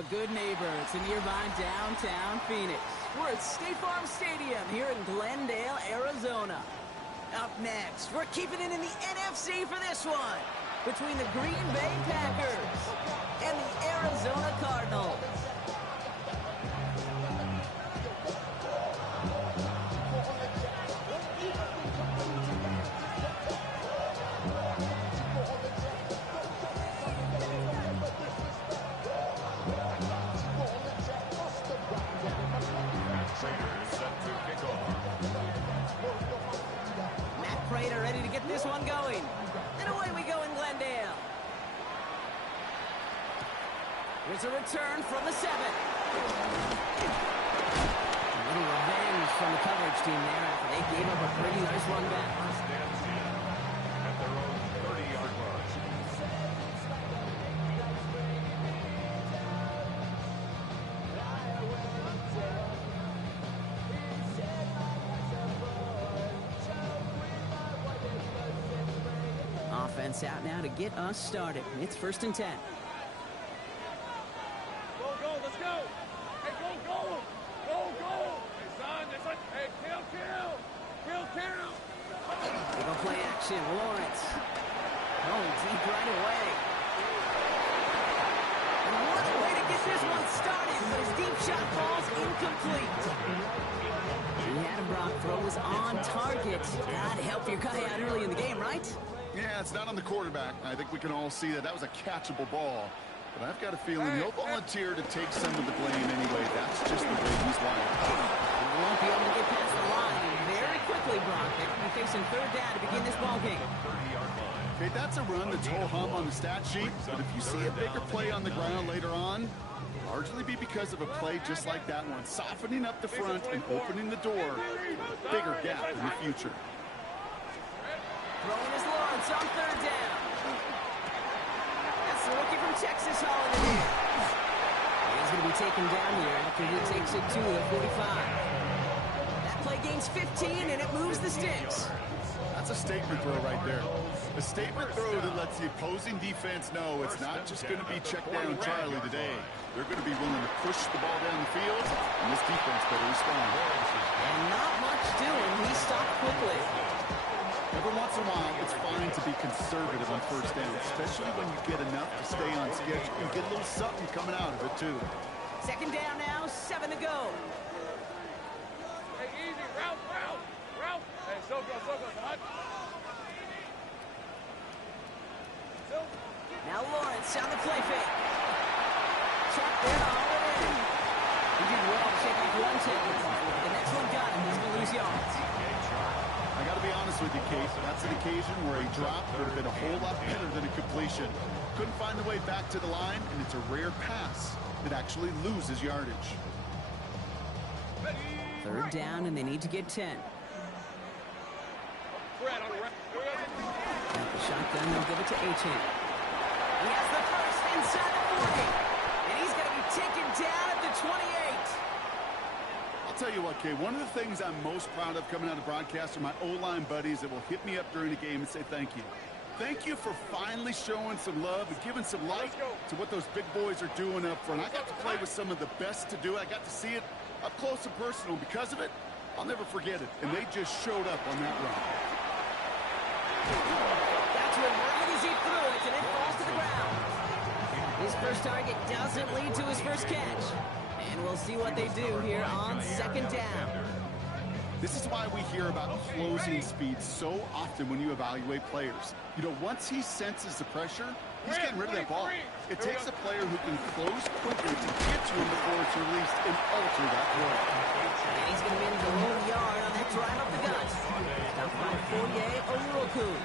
A good neighbor. It's in nearby downtown Phoenix. We're at State Farm Stadium here in Glendale, Arizona. Up next, we're keeping it in the NFC for this one. Between the Green Bay Packers and the Arizona Cardinals. Prater ready to get this one going. And away we go in Glendale. There's a return from the 7. A little revenge from the coverage team there after they gave up a pretty nice run back. At their own 30-yard line. Offense out now to get us started. It's 1st and 10. Go, let's go. Hey, go. Hey, son, hey, kill. They go play action. Lawrence. Deep right away. And what a way to get this one started. But his deep shot falls incomplete. He had him, Brock. Throw was on target. That'd help your guy out early in the game, right? Yeah, it's not on the quarterback. I think we can all see that was a catchable ball. But I've got a feeling he'll volunteer to take some of the blame anyway. That's just the way he's wired. He won't be able to get past the line very quickly, Brock. They're going to be facing 3rd down to begin this ball game. Okay, that's a run that's ho-hum on the stat sheet. But if you see a bigger play on the ground later on, largely be because of a play just like that one. Softening up the front and opening the door. Bigger gap in the future. Throwing his Lawrence on 3rd down. That's the rookie from Texas hauling it in. He's going to be taken down here after he takes it to the 45. That play gains 15, and it moves the sticks. That's a statement throw right there. A statement throw that lets the opposing defense know it's not just going to be check down Charlie today. They're going to be willing to push the ball down the field, and this defense better respond. And not much doing. He stopped quickly. Every once in a while, it's fine to be conservative on 1st down, especially when you get enough to stay on schedule. You get a little something coming out of it, too. 2nd down now, 7 to go. Hey, easy, Ralph. Hey, so go, hot. Now Lawrence on the play fake. Tuck there, all it in. He did well to shake off one tackle. The next one got him. He's going to lose yards. I got to be honest with you, Kate. That's an occasion where a drop would have been a whole lot better than a completion. Couldn't find the way back to the line, and it's a rare pass that actually loses yardage. 3rd down, and they need to get 10. Got the shotgun, they'll give it to Achane. He has the first inside the 40. And he's going to be taken down at the 28. I'll tell you what, Kay, one of the things I'm most proud of coming out of broadcast are my O-line buddies that will hit me up during the game and say thank you. Thank you for finally showing some love and giving some light to what those big boys are doing up front. I got to play with some of the best to do it. I got to see it up close and personal. Because of it, I'll never forget it. And they just showed up on that run. Got to him right as he threw it, and it falls to the ground. His first target doesn't lead to his first catch. And we'll see what they do here on 2nd down. This is why we hear about closing speed so often when you evaluate players. You know, once he senses the pressure, he's getting rid of that ball. It takes a player who can close quickly to get to him before it's released and alter that throw. And he's going to manage a low yard on that drive up the gut. Stopped by Foye Oluokun.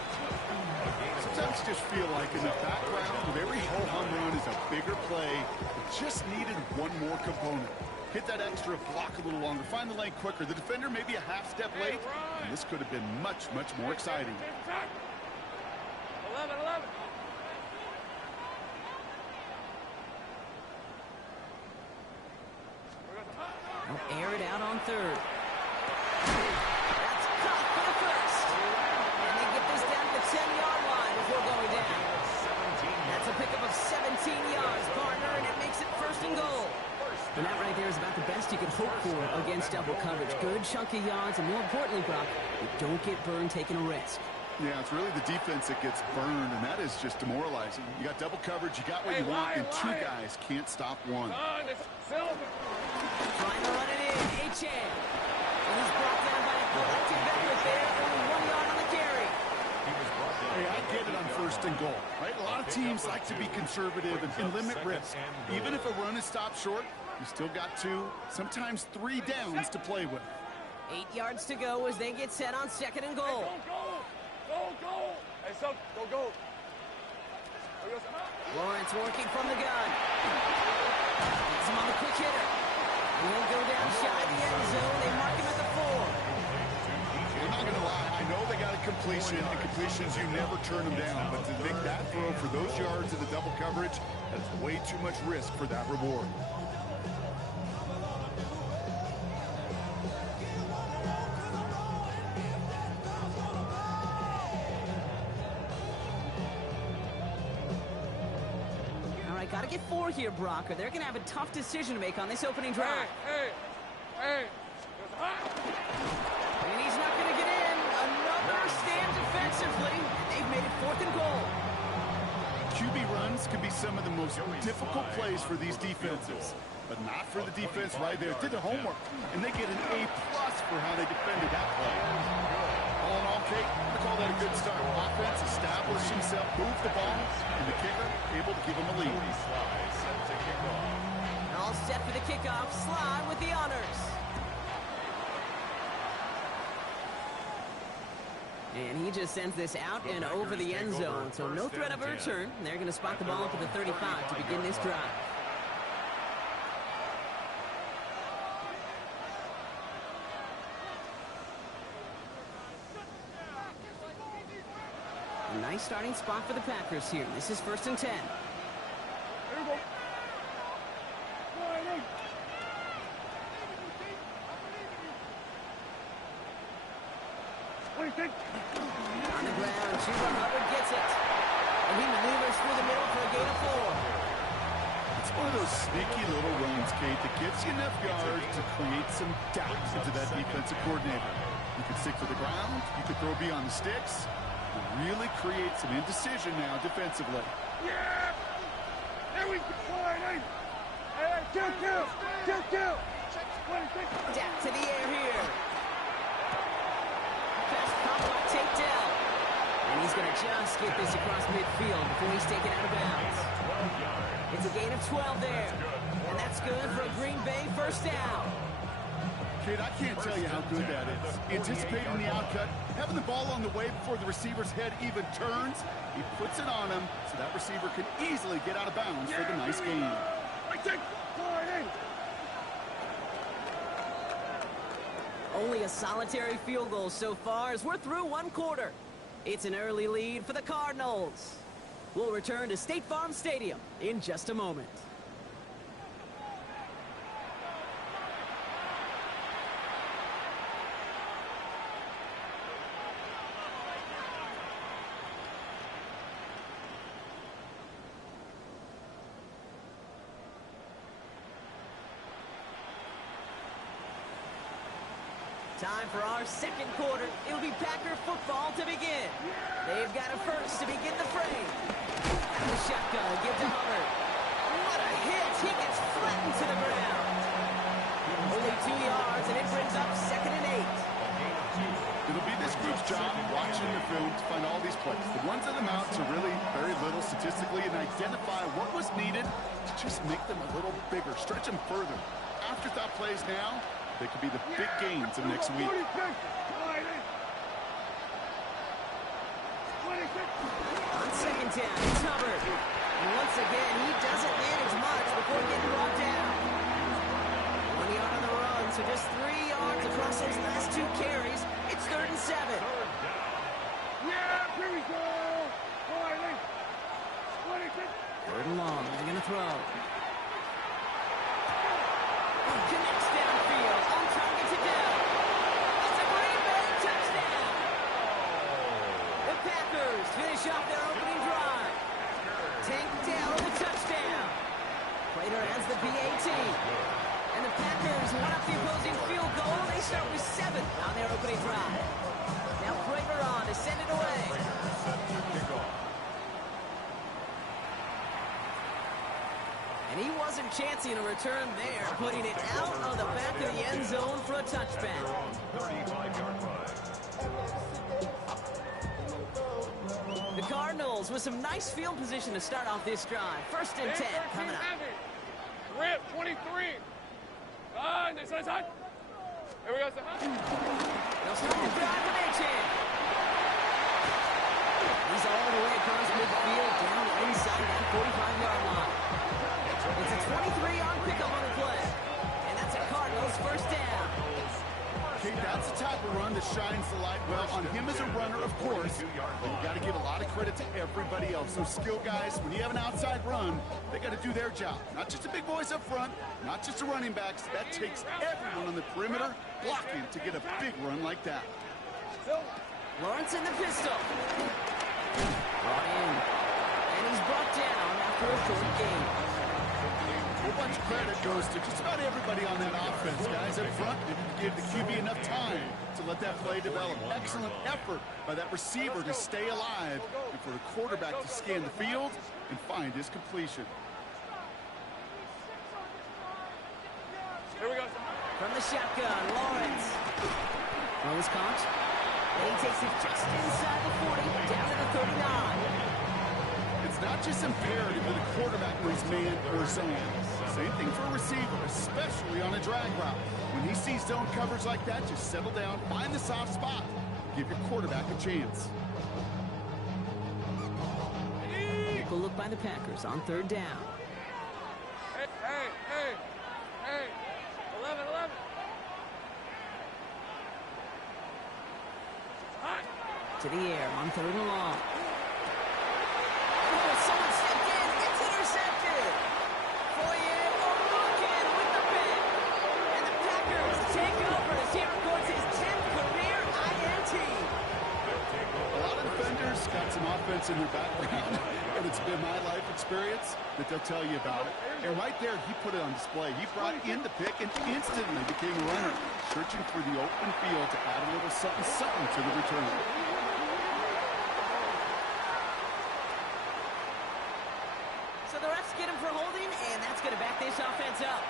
Sometimes you just feel like in the background of every ho-hum run is a bigger play. It just needed one more component. Hit that extra block a little longer. Find the lane quicker. The defender may be a half step late, and this could have been much, much more exciting. 11. They'll air it out on 3rd. That's caught for the first. And they get this down to the 10-yard line before going down. That's a pickup of 17 yards, partner, and it makes it 1st and goal. you could hope for against double coverage. Good chunky yards, and more importantly, Brock, you don't get burned taking a risk. Yeah, it's really the defense that gets burned, and that is just demoralizing. You got double coverage, you got what you want, and two guys can't stop one. Trying to run it in, Achane. And he's brought down by a collective effort there, only 1 yard on the carry. Hey, I get it on 1st and goal, right? A lot of teams like to be conservative and limit risk. Even if a run is stopped short, you still got 2, sometimes 3 downs to play with. 8 yards to go as they get set on 2nd and goal. Go! Hey, son, go. Lawrence working from the gun. Gets him on the quick hitter. And he'll go down shy of the end zone. They mark him at the 4. I'm not going to lie. I know they got a completion, and completions, you never turn them down. But to make that throw for those yards in the double coverage, that's way too much risk for that reward. Got to get 4 here, Brock, or they're going to have a tough decision to make on this opening drive. Hey! And he's not going to get in. Another stand defensively. They've made it 4th and goal. QB runs can be some of the most difficult plays for these defenses, but not for the defense right there. Did the homework, and they get an A+ for how they defended that play. All in all, Kate, I'm going to call that a good start. Offense established himself, moved the ball, and the kicker able to give him a lead. All set for the kickoff. Sly with the honors. And he just sends this out and over the end zone, so no threat of a return. They're going to spot the ball up at the 35 to begin this drive. A nice starting spot for the Packers here. This is 1st and 10. Here we go. On the ground, Chuba Hubbard gets it. And he maneuvers through the middle for a gain of 4. It's one of those sneaky little runs, Kate, that gets you enough yards to create some doubt into that defensive coordinator. You could stick to the ground, you could throw beyond the sticks, and really create some indecision now defensively. Yeah! There we go! Hey, kill! Down to the air here. Pass caught by Tate Dell. And he's going to just get this across midfield before he's taken out of bounds. It's a gain of 12 there. And that's good for a Green Bay 1st down. Kid, I can't tell you how good that is. Anticipating the outcut, having the ball on the way before the receiver's head even turns, he puts it on him so that receiver can easily get out of bounds for the nice gain. Only a solitary field goal so far as we're through 1 quarter. It's an early lead for the Cardinals. We'll return to State Farm Stadium in just a moment. Time for our 2nd quarter. It'll be Packer football to begin. They've got a first to begin the frame. And the shotgun give to Hubbard. What a hit! He gets flattened to the ground. Only 2 yards, and it brings up 2nd and 8. It'll be this group's job watching the film to find all these plays. The ones that amount to really very little statistically and identify what was needed to just make them a little bigger, stretch them further. Afterthought plays now, they could be the big gains of next week. On 2nd down, it's Hubbard. And once again, he doesn't manage much before getting brought down. 1 yard on the run, so just 3 yards across those last 2 carries. It's 3rd and 7. Yeah, here we go! 3rd and long, they're going to throw. Connects downfield, on target to Dell. It's a Green Bay touchdown! The Packers finish off their opening drive. Tank Dell with a touchdown. Prater has the PAT. And the Packers want And he wasn't chancing a return there, putting it out of the back of the end zone for a touchback. The Cardinals with some nice field position to start off this drive. 1st and 10 coming up. Rip, 23. On, this is hot. Here we go, sir. They'll start the drive with A-Chan. He's all the way across midfield, down inside that 45-yard line. It's a 23-yard pickup on the play. And that's a Cardinals 1st down. Okay, that's the type of run that shines the light well on him as a runner, of course. But you got to give a lot of credit to everybody else. Those skill guys, when you have an outside run, they got to do their job. Not just the big boys up front, not just the running backs. That takes everyone on the perimeter blocking to get a big run like that. Lawrence in the pistol. Brought in. And he's brought down after a short gain. A whole bunch of credit goes to just about everybody on that offense. Guys up front didn't give the QB enough time to let that play develop. Excellent effort by that receiver to stay alive and for the quarterback to scan the field and find his completion. Here we go. From the shotgun, Lawrence. Throws caught. And he takes it just inside the 40, down to the 39. It's not just imperative that a quarterback knows man or zone. Same thing for a receiver, especially on a drag route. When he sees zone coverage like that, just settle down, find the soft spot, give your quarterback a chance. Equal look by the Packers on 3rd down. Hey. 11. To the air on 3rd and long. Oh, someone stepped in. It's intercepted. Foyer Oluokun with the pick. And the Packers take over as he records his 10th career INT. A lot of defenders got some offense in their background, and it's been my life experience that they'll tell you about it. And right there, he put it on display. He brought in the pick and instantly became a runner, searching for the open field to add a little something to the return. So the refs get him for holding, and that's going to back this offense up.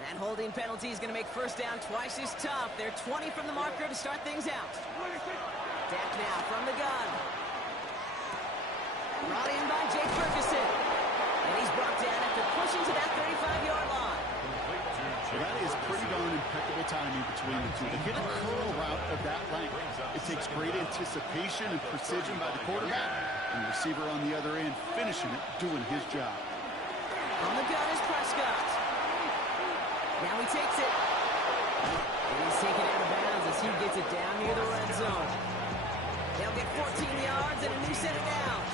That holding penalty is going to make 1st down twice as tough. They're 20 from the marker to start things out. Dak now from the gun. Brought in by Jake Ferguson. And he's brought down after pushing to that 35-yard line. Well, that is pretty darn impeccable timing between the two. To hit a curl route of that length, it takes great anticipation and precision by the quarterback, and the receiver on the other end finishing it, doing his job. On the gun is Prescott. Now he takes it. And he's taken out of bounds as he gets it down near the red zone. They'll get 14 yards and a new set of downs.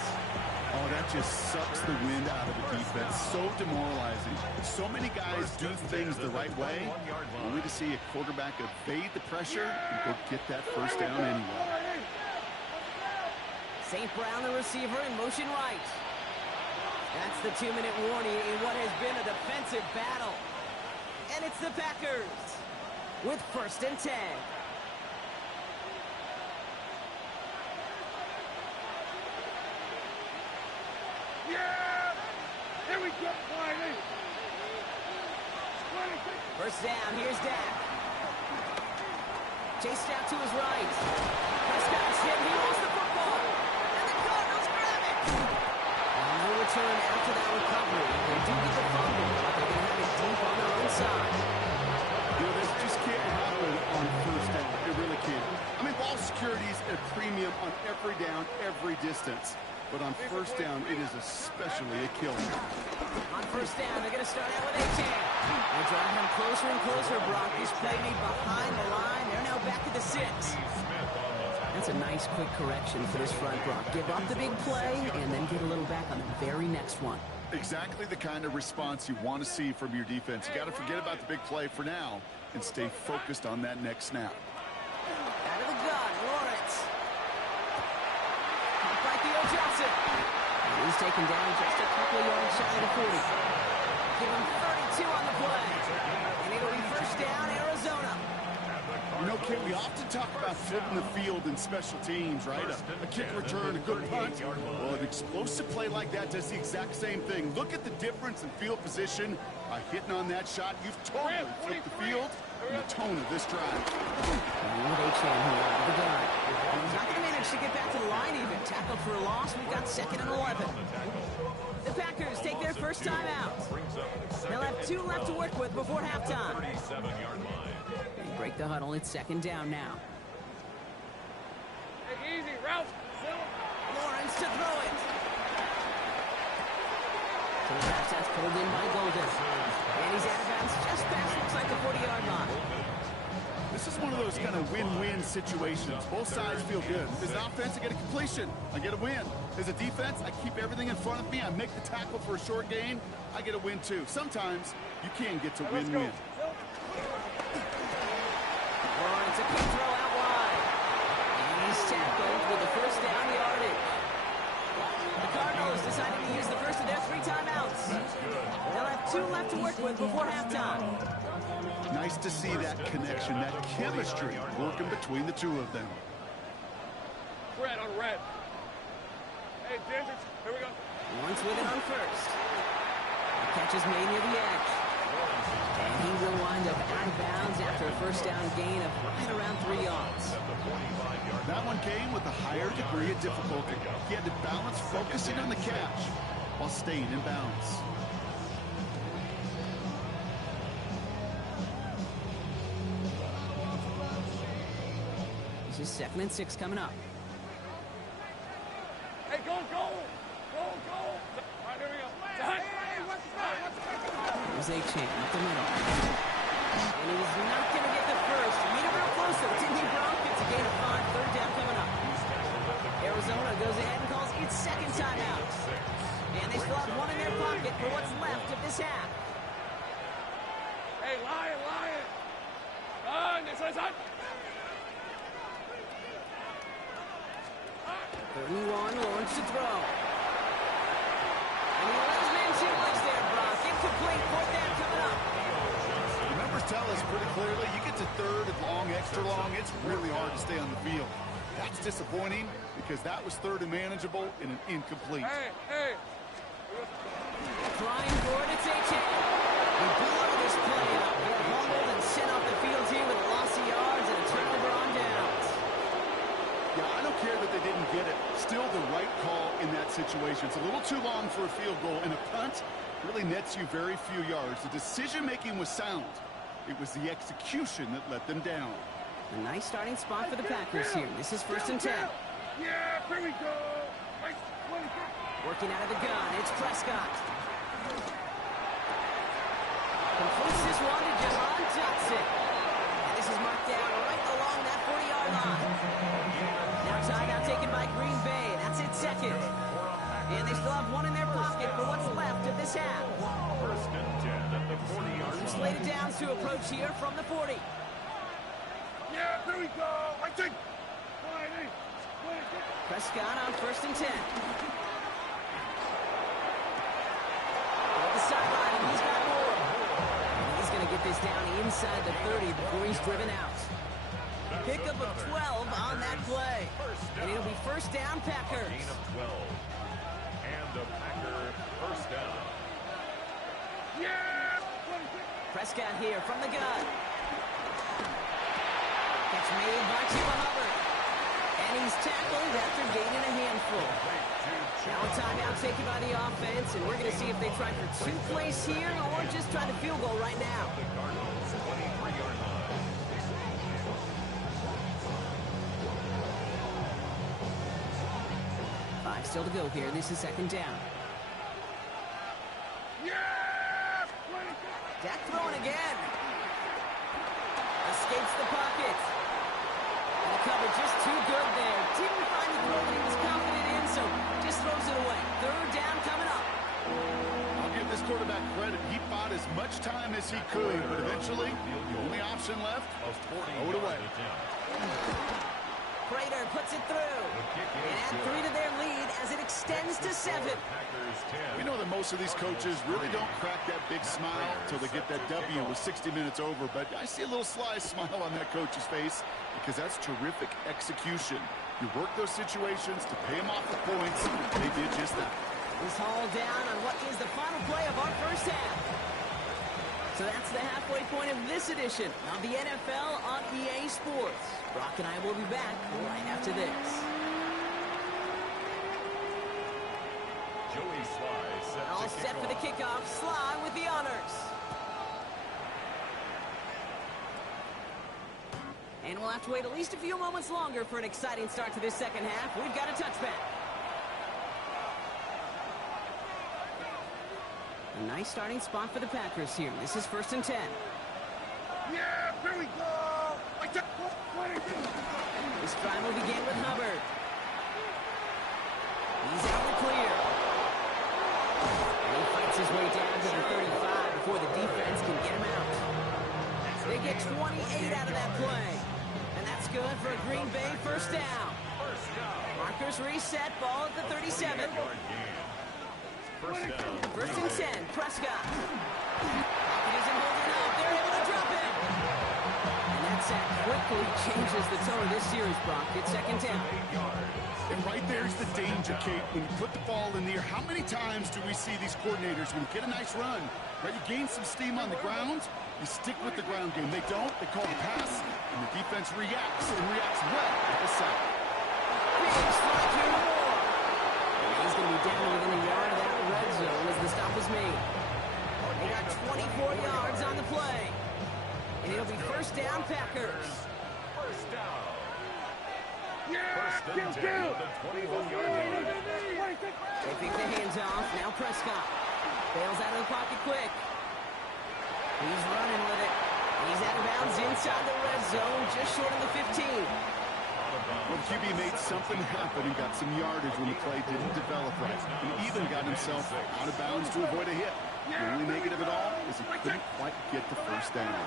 Oh, that just sucks the wind out of the defense. So demoralizing. So many guys do things the right way, only to see a quarterback evade the pressure and go get that 1st down anyway. St. Brown, the receiver, in motion right. That's the 2-minute warning in what has been a defensive battle. And it's the Packers with 1st and 10. Yeah! Here we go, Wiley. 1st down, here's Dak. Chased out to his right. Prescott's hit, he lost the football. And the Cardinals grab it. And no return after that recovery. They do get the fumble, but they're going to have it deep on their own side. You know, this just can't happen on 1st down. It really can't. I mean, ball security is a premium on every down, every distance. But on 1st down, it is especially a killer. On 1st down, they're going to start out with A-Chan. They're driving him closer and closer, Brock. This play made behind the line. They're now back at the 6. That's a nice quick correction for this front, Brock. Give up the big play and then get a little back on the very next one. Exactly the kind of response you want to see from your defense. You got to forget about the big play for now and stay focused on that next snap. Out of the gun, Lawrence. Caught by Theo Johnson. He's taken down just a couple of yards shy of the 40. Give him 32 on the play. And it'll be 1st down, Arizona. You know, Okay, we often talk about flipping the field in special teams, right? A kick return, a good punt. Well, an explosive play like that does the exact same thing. Look at the difference in field position. By hitting on that shot, you've totally flipped the field and the tone of this drive. With Achane here out of the gun. He's not going to manage to get back to the line even. Tackled for a loss. We've got 2nd and 11. The Packers take their first time out. They'll have 2 left to work with before halftime. They break the huddle. It's 2nd down now. Hey, easy, Ralph. Lawrence to throw it. So the pass that's pulled in by Golden. And he's out of bounds just past, looks like the 40-yard line. This is one of those kind of win-win situations. Both sides feel good. As an offense, I get a completion. I get a win. As a defense, I keep everything in front of me. I make the tackle for a short gain. I get a win, too. Sometimes you can get to win-win. Lawrence, a quick throw out wide. And he's tackled with the first down yardage. The Cardinals deciding to use the first of their 3 timeouts. They'll have 2 left to work with before halftime. Nice to see that connection, that chemistry working between the 2 of them. Red on red. Hey, Ginger, here we go. Lawrence with it on first. The catch is made near the edge. And he will wind up out of bounds after a first down gain of right around 3 yards. That one came with a higher degree of difficulty. He had to balance focusing on the catch while staying in bounds. This is 2nd and 6 coming up. Hey, go! All right, here we go. Hey, what's There's Achane up the middle. And he's not going to get the first. Need a real closer. Didn't he, Gronk? It's a gain of 5. 3rd down coming up. Arizona goes ahead and calls its 2nd timeout. And they still have 1 in their pocket for what's left of this half. Hey, Lion! This is on. 31, Lawrence to throw. And he lets man 2 legs there, Brock. Incomplete. 4th down coming up. The numbers tell us pretty clearly, you get to 3rd and long, extra long, it's really hard to stay on the field. That's disappointing because that was 3rd and manageable in an incomplete. Hey. Flying for it, it's Achane. He blew this play up. They're humbled and sent off the field here with a loss of yards and a turnover on downs. Yeah, I don't care that they didn't get it. Still the right call in that situation. It's a little too long for a field goal, and a punt really nets you very few yards. The decision-making was sound. It was the execution that let them down. A nice starting spot for the Packers here. This is 1st and 10. Yeah, here we go. Working out of the gun, it's Prescott. Completes this one to Jahan Johnson. And this is marked down right along that 40-yard line. Now timeout taken by Green Bay. That's its 2nd. And they still have 1 in their pocket for what's left of this half. 1st and 10 at the 40-yard line. Slated downs to approach here from the 40. Yeah, here we go. Prescott on 1st and 10. At the sideline, and he's got more. And he's going to get this down inside the 30 before he's driven out. Pickup of 12 on that play. And it'll be 1st down, Packers. Gain of 12. And the Packer 1st down. Yeah! Prescott here from the gun. Catch made by Chuba Hubbard. And he's tackled after gaining a handful. Now a timeout taken by the offense, and we're going to see if they try for 2 plays here or just try to field goal right now. The Cardinals 23-yard line. 5 still to go here. This is 2nd down. Yeah! Dak throwing again. Escapes the pocket. And the cover just too good there. Didn't find the throw that he was confident in, so just throws it away. 3rd down coming up. I'll give this quarterback credit. He bought as much time as he could, but eventually, the only option left was to throw it away. Prater puts it through. And add 3 to their lead as it extends to 7. We know that most of these coaches really don't crack that big smile until they get that W with 60 minutes over, but I see a little sly smile on that coach's face because that's terrific execution. You work those situations to pay them off the points. They did just that. He's hauled down on what is the final play of our first half. So that's the halfway point of this edition of the NFL on EA Sports. Brock and I will be back right after this. Joey Sly All set for the kickoff. Sly with the honors. And we'll have to wait at least a few moments longer for an exciting start to this second half. We've got a touchback. A nice starting spot for the Packers here. This is 1st and 10. Yeah, here we go. This drive will begin with Hubbard. He's out in the clear. And he fights his way down to the 35 before the defense can get him out. They get 28 out of that play. And that's good for a Green Bay first down. Markers reset, ball at the 37. First down. 1st and 10, Prescott. He isn't holding up. They're able to drop it. And that sack quickly changes the tone of this series, Brock. It's 2nd down. And right there's the danger, Kate. When you put the ball in the air, how many times do we see these coordinators, when you get a nice run, right, you gain some steam on the ground, you stick with the ground game. They don't, they call the pass, and the defense reacts, and reacts well with the sack. Big strike here more. And he's going to be down within a yard of that red zone as the stop is made. They got 24 yards on the play. And it'll be first down, Packers. First down. Yeah, First and 10 at the 21-yard line. They pick the hands off. Now Prescott bails out of the pocket quick. He's running with it. He's out of bounds inside the red zone, just short of the 15. Well, the QB made something happen. He got some yardage when the play didn't develop right. He even got himself out of bounds to avoid a hit. The only negative at all is he couldn't quite get the first down.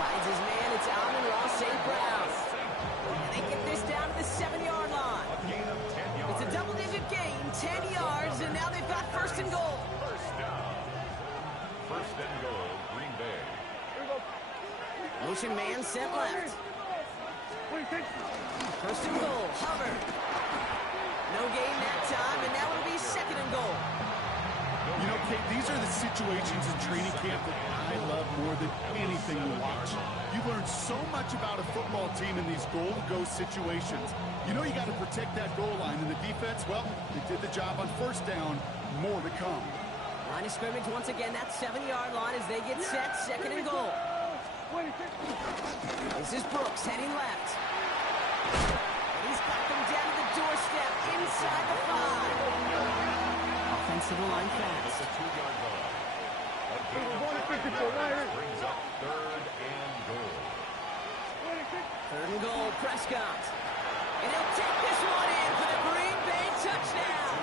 Finds his man. It's Amon-Ra St. Brown. And they get this down to the 7-yard line. Gain of 10 yards. It's a double-digit gain, 10 yards, and now they've got 1st and goal. First down. First and goal, Green Bay. Motion man sent left. 1st and goal, Hubbard. No gain that time, and now it'll be 2nd and goal. You know, Kate, these are the situations in training camp that I love more than anything to watch. You learn so much about a football team in these goal-to-go situations. You know you got to protect that goal line, and the defense, well, they did the job on first down. More to come. Line of scrimmage once again, that 7-yard line as they get set, 2nd and goal. This is Brooks heading left. And he's got them down to the doorstep inside the 5. Offensive line fast. It's a 2-yard line. A gain of 5 yards brings up 3rd and goal. 3rd and goal, Prescott. And he'll take this one in for the Green Bay touchdown.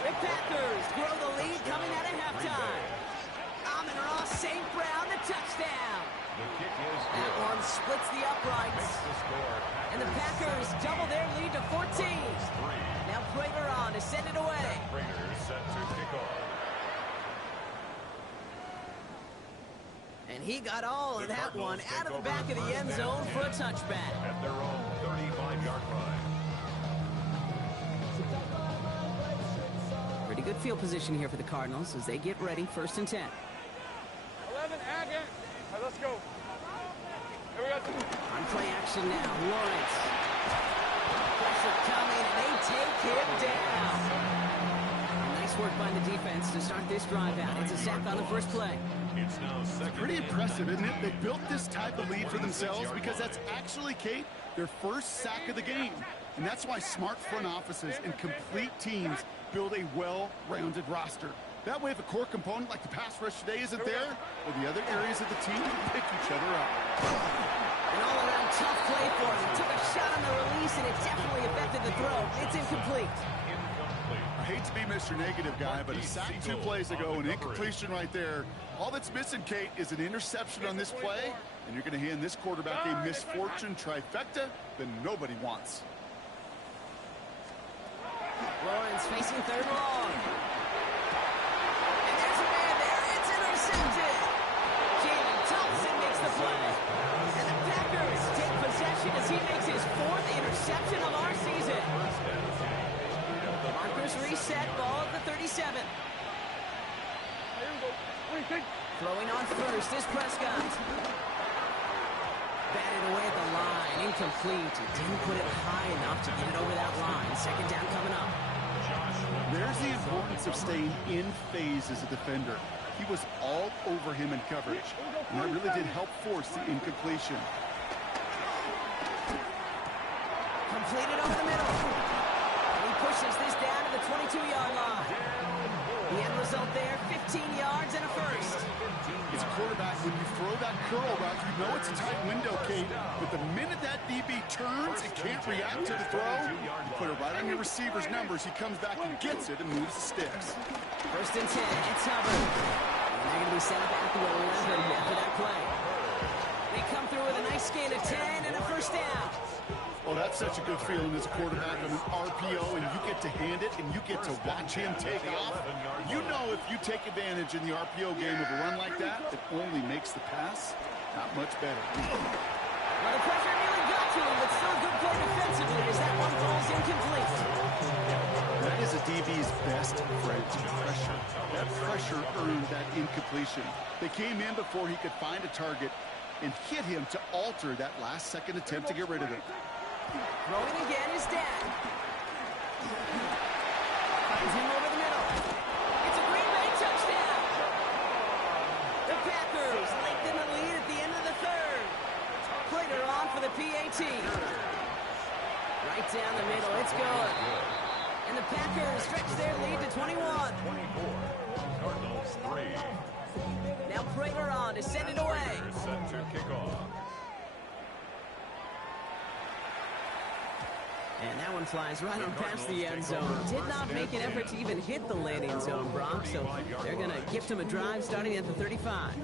The Packers grow the lead coming out of halftime. Amon-Ra St. Brown, the touchdown. The kick is That good. one splits the uprights. Makes the score. And the Packers double their lead to 14. 3. Now Prater on to send it away. Raiders set to kick off. And he got all of that one out of the back of the end zone for a touchback. At their own 35-yard line. Pretty good field position here for the Cardinals as they get ready, 1st and 10. 11, again. All right, let's go. Here we go. On play action now, Lawrence. Pressure coming, and they take him down. Nice work by the defense to start this drive out. It's a sack on the first play. It's now second. Pretty impressive, isn't it? They built this type of lead for themselves because that's actually, Kate, their first sack of the game. And that's why smart front offices and complete teams build a well-rounded roster. That way, if a core component like the pass rush today isn't there, well, the other areas of the team can pick each other up. An all-around tough play for him. Took a shot on the release, and it definitely affected the throw. It's incomplete. Incomplete. hate to be Mr. Negative guy, but a sack 2 plays ago, an incompletion right there. All that's missing, Kate, is an interception on this play, and you're going to hand this quarterback a misfortune trifecta that nobody wants. Lawrence facing third and long. And there's a man there. It's intercepted. Jalen Thompson makes the play. And the Packers take possession as he makes his 4th interception of our season. Markers reset, ball at the 37. Throwing on first is Prescott. Batted away at the line, incomplete. He didn't put it high enough to get it over that line. Second down coming up. There's the importance of staying in phase as a defender. He was all over him in coverage, and that really did help force the incompletion. Completed over the middle. And he pushes this down to the 22-yard line. The end result there, 15 yards and a first. As a quarterback, when you throw that curl route, you know it's a tight window, Kate. But the minute that DB turns and can't react to the throw, you put it right on your receiver's numbers. He comes back and gets it and moves the sticks. First and 10, it's Hubbard. And they're going to be set up at the 11 after that play. They come through with a nice gain of 10 and a first down. Well, that's such a good feeling as a quarterback on an RPO, and you get to hand it, and you get to watch him take off. You know if you take advantage in the RPO game of a run like that, it only makes the pass not much better. Well, the pressure nearly got to him, but still a good play defensively as that one falls incomplete. That is a DB's best friend, pressure. That pressure earned that incompletion. They came in before he could find a target and hit him to alter that last-second attempt to get rid of it. Throwing again is Dan. Finds him over the middle. It's a Green Bay touchdown. The Packers lengthen the lead at the end of the third. Prater on for the PAT. Right down the middle, it's good. And the Packers stretch their lead to 21. 24. Cardinals 3. Now Prater on to send it away. Set to kick off. And that one flies right on past the end zone. Did not make an effort to even hit the landing zone, Brock, so they're going to gift him a drive starting at the 35.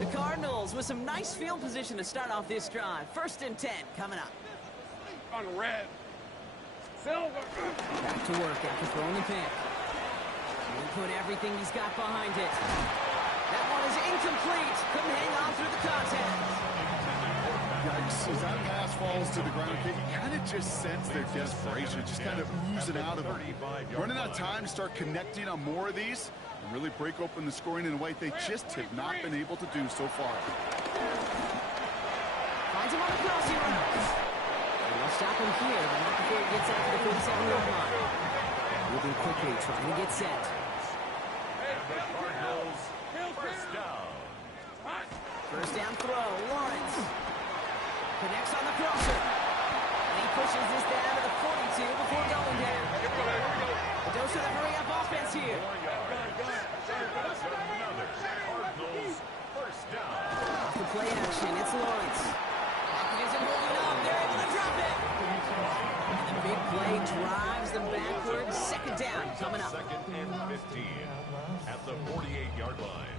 The Cardinals with some nice field position to start off this drive. First and 10 coming up. On red. Silver. Back to work after throwing the pick. He'll put everything he's got behind it. That one is incomplete. Couldn't hang on through the contact. Yikes, as that pass falls to the ground, you kind of just sense their desperation, just kind of oozing out of them. Running out of time to start connecting on more of these and really break open the scoring in a way they just have not been able to do so far. Finds him on the crossing route. And they'll stop him here, but not before he gets out to the 47-yard line. Moving quickly, trying to get set. The Cardinals first down. First down throw, Lawrence. Connects on the crosser. And he pushes this down to the 42 before going down. A dose of the hurry-up offense here. 4 yards. That's another Cardinals first down. Off the play action, it's Lawrence. Pocket isn't holding up. They're able to drop it. And the big play drives them backwards. Second down coming up. Second and 15 at the 48-yard line.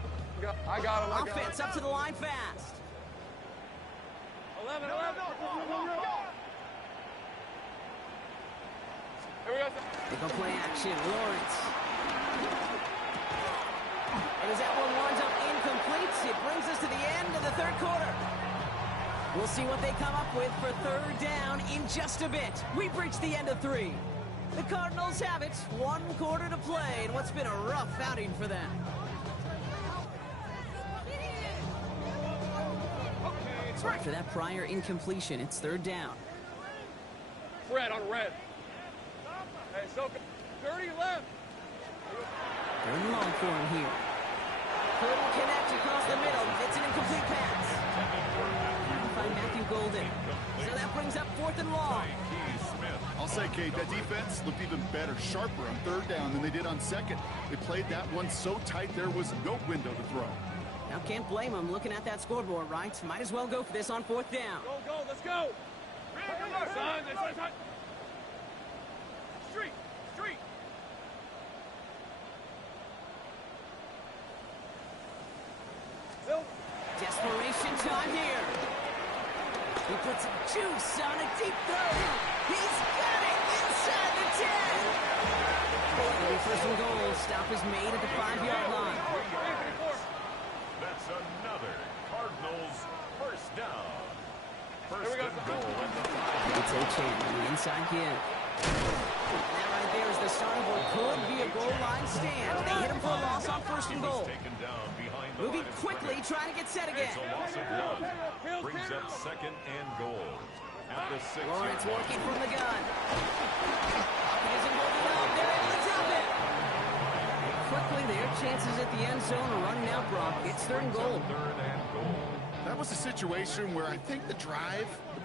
I got him. Offense up to the line fast. 11. Here we go. They go play action. Lawrence. And as that one winds up incomplete, it brings us to the end of the third quarter. We'll see what they come up with for third down in just a bit. We've reached the end of 3. The Cardinals have it. 1 quarter to play in what's been a rough outing for them. After that prior incompletion, it's third down. Red on red. Hey, so 30 left. Third and long for him here. Couldn't connect across the middle. It's an incomplete pass. Trying to find Matthew Golden. So that brings up fourth and long. I'll say, Kate, that defense looked even better, sharper on third down than they did on second. They played that one so tight there was no window to throw. Now, can't blame him looking at that scoreboard, right? Might as well go for this on fourth down. Go, let's go. Son, Street! Street! Silver! Desperation time here. He puts some juice on a deep throw. He's got it inside the 10. It'll be first and goal. Stop is made at the 5-yard line. That's another Cardinals first down. First and goal at the 5. It's Achane on the inside again. That right there is the start of what could be a goal line stand. They hit him for a loss on first and goal. Taken down behind the Moving line of quickly, scrimmage. trying to get set again. It's a loss of 1. Brings up second and goal. At the 6-yard Lawrence line. working from the gun. He isn't holding up. They're able to drop it. Quickly, their chances at the end zone are running out, Brock. It's third and goal. Third and goal. That was a situation where I think the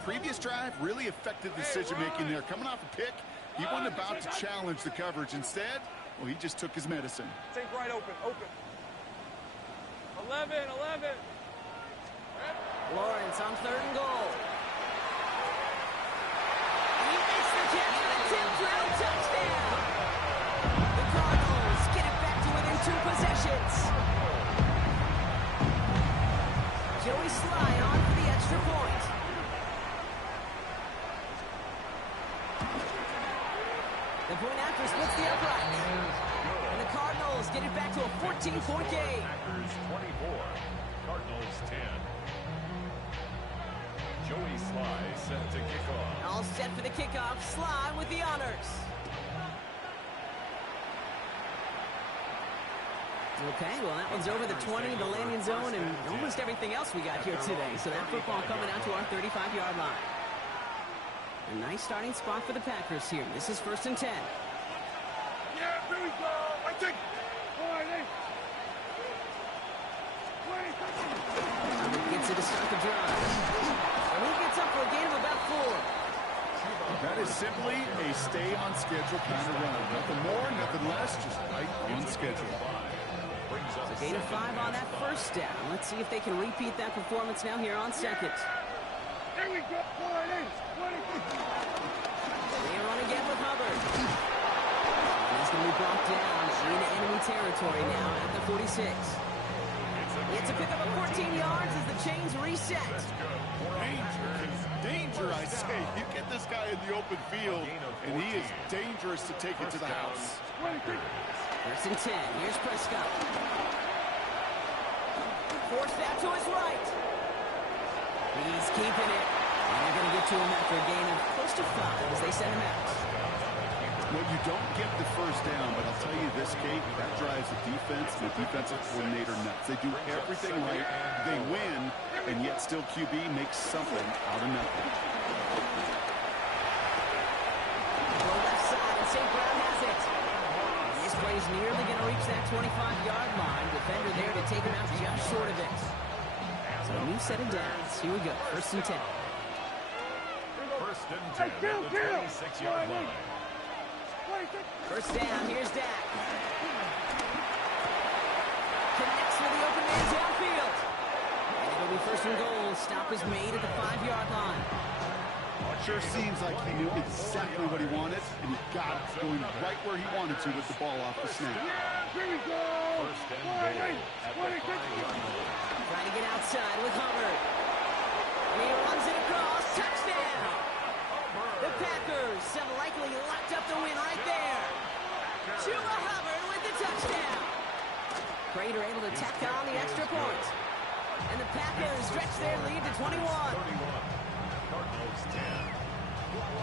previous drive, really affected the decision-making there. Coming off a pick, he wasn't about to challenge the coverage. Instead, well, he just took his medicine. Take right open, open. 11. Lawrence on third and goal. He makes the catch for the Tim Brown touchdown. The Cardinals get it back to within 2 possessions. Joey Sly on for the extra point. The point after splits the upright. And the Cardinals get it back to a 14-point game. Packers 24, Cardinals 10. Joey Sly set to kick off. All set for the kickoff. Sly with the honors. Okay, well, that one's over the 20, the landing zone, and almost everything else we got here today. So that football coming out to our 35-yard line. A nice starting spot for the Packers here. This is first and 10. Yeah, here we go. I think. Gets it to start the drive. And he gets up for a gain of about 4. That is simply a stay-on-schedule kind of run. Nothing more, nothing less, just right on schedule. So gain of 5 on that first down. Let's see if they can repeat that performance now here on second. There we go. They run again with Hubbard. And he's going to be brought down into enemy territory now at the 46. It's a pickup of 14 yards as the chains reset. Danger, I say. You get this guy in the open field, and he is dangerous to take it to the house. First and 10. Here's Prescott. Forced out to his right. He's keeping it. And they're going to get to him after a gain of close to 5 as they send him out. Well, you don't get the first down, but I'll tell you this, Kate, that drives the defense and the defensive coordinator nuts. They do everything right, they win, and yet still QB makes something out of nothing. Go left side, and St. Brown has it. This play's nearly going to reach that 25-yard line. Defender there to take him out just short of it. So a new set of downs. Here we go, first and 10. First and 10 at the 26-yard line. First down, here's Dak. Connects with the open man downfield. And it'll be first and goal. Stop is made at the 5-yard line. Sure seems like he knew exactly what he wanted, and he got it going right where he wanted to with the ball off the snap. Here we go. First and goal at the 5-yard line. Trying to get outside with Hubbard. And he runs it across. Touchdown. The Packers have likely locked up the win right there. Chuba Hubbard with the touchdown. Prater able to tack on the extra point. And the Packers stretch their lead to 21. 31. Cardinals 10.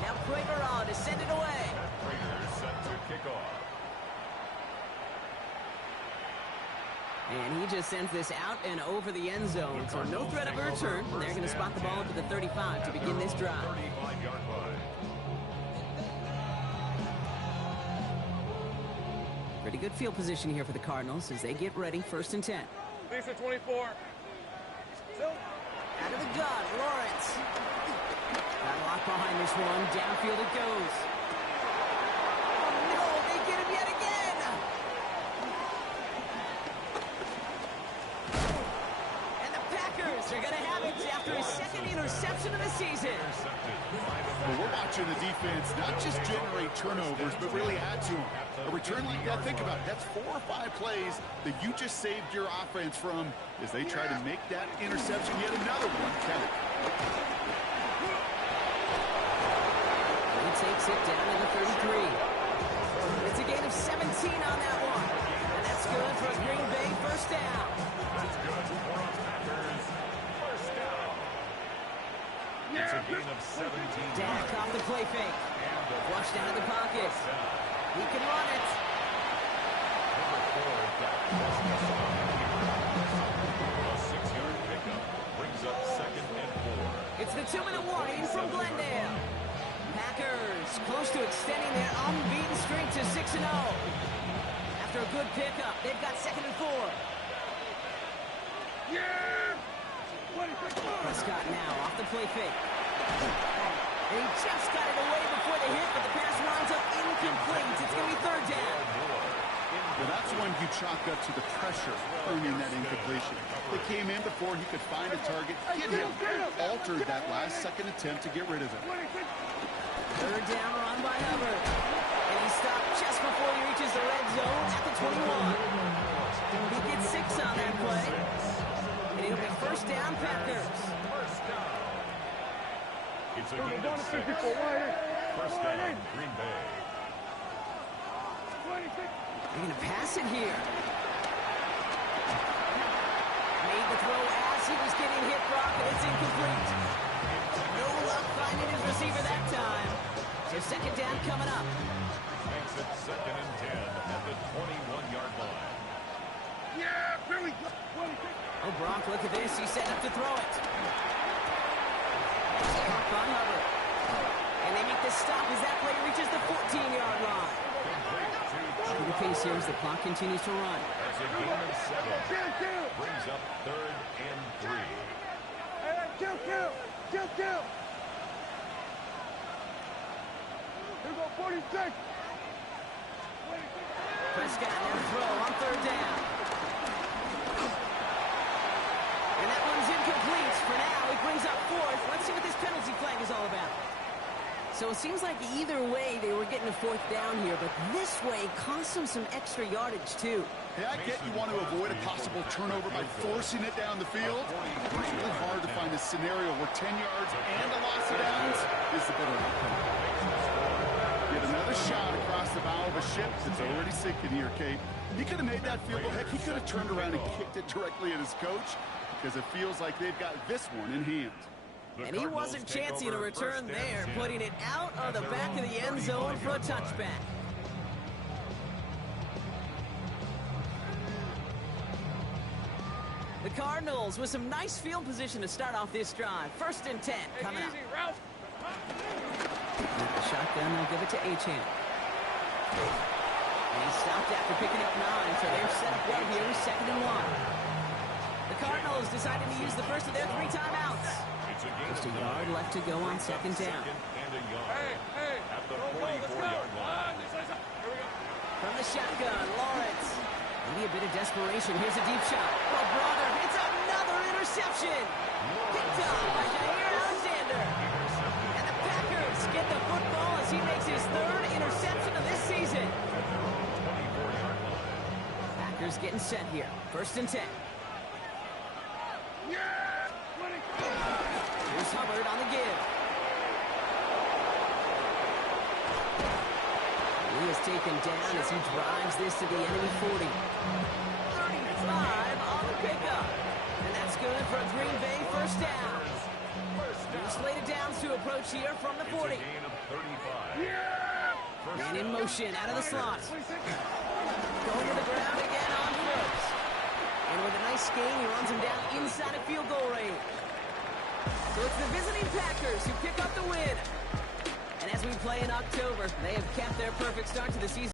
Now Prater on to send it away. Prater set to kick off. And he just sends this out and over the end zone. So no threat of a return. They're going to spot the ball up at the 35 to begin this drive. 35-yard line. Pretty good field position here for the Cardinals as they get ready. First and 10. Lisa 24. Out of the gun, Lawrence. Got a lock behind this one. Downfield it goes. Oh, no, they get him yet again. And the Packers are going to have it after his second second interception of the season. Well, we're watching the defense not just generate turnovers, but really add to them. A return like that, think about it, that's 4 or 5 plays that you just saved your offense from as they try to make that interception yet another one count. He takes it down to the 33. It's a gain of 17 on that one. And that's good for a Green Bay first down. That's good for a Packers first down. It's a gain of 17. Dak off the play fake. Flushed out of the pocket. He can run it. Number 4, Dak Prescott. A 6-yard pickup brings up 2nd and 4. It's the 2-minute warning from Glendale. Packers close to extending their unbeaten streak to 6-0. After a good pickup, they've got 2nd and 4. Prescott now off the play fake. And he just got it away before the hit, but the pass winds up incomplete. It's going to be 3rd down. Well, that's one you chalk up to the pressure earning that incompletion. They came in before he could find a target, hit him, altered that last-second attempt to get rid of it. 3rd down run by Hubbard. And he stopped just before he reaches the red zone at the 21. He gets 6 on that play. And it'll be first down, Packers. It's a gain of 6. First down, Green Bay. They're going to pass it here. Made the throw as he was getting hit, Brock, and it's incomplete. No luck finding his receiver that time. So 2nd down coming up. Makes it 2nd and 10 at the 21-yard line. Oh, Brock, look at this. He's set up to throw it. Caught by Hubbard. And they make the stop as that play reaches the 14-yard line. The pace here as the clock continues to run. That's a gain of 7. Brings up 3rd and 3. Here go 46. Prescott now throw on 3rd down. And that one's incomplete for now. He brings up 4th. Let's see what this penalty flag is all about. So it seems like either way they were getting a 4th down here, but this way cost them some extra yardage too. Hey, I get you want to avoid a possible turnover by forcing it down the field. It's really hard to find a scenario where 10 yards and a loss of downs is the better outcome. Get another shot across the bow of a ship that's already sinking here, Kate. He could have made that field goal. Heck, he could have turned around and kicked it directly at his coach because it feels like they've got this one in hand. And he wasn't chancing a return there, putting it out of the back of the end zone for a touchback. The Cardinals with some nice field position to start off this drive. 1st and 10 coming up. The shotgun, they'll give it to Achane. And he stopped after picking up 9, so they're set up well here with 2nd and 1. The Cardinals decided to use the first of their 3 timeouts. Just a yard left to go on 2nd down. At the 44-yard line. From the shotgun, Lawrence. Maybe a bit of desperation. Here's a deep shot. Oh, brother, it's another interception. Picked up by Jair Alexander. And the Packers get the football as he makes his 3rd interception of this season. Packers getting set here. 1st and 10. Here's Hubbard on the give. He is taken down as he drives this to the enemy 40. 35 on the pickup. And that's good for a Green Bay first down. New slated downs to approach here from the 40. Man in motion out of the slot. Going to the ground again on 1st. And with a nice gain, he runs him down inside of field goal range. So it's the visiting Packers who pick up the win. And as we play in October, they have capped their perfect start to the season.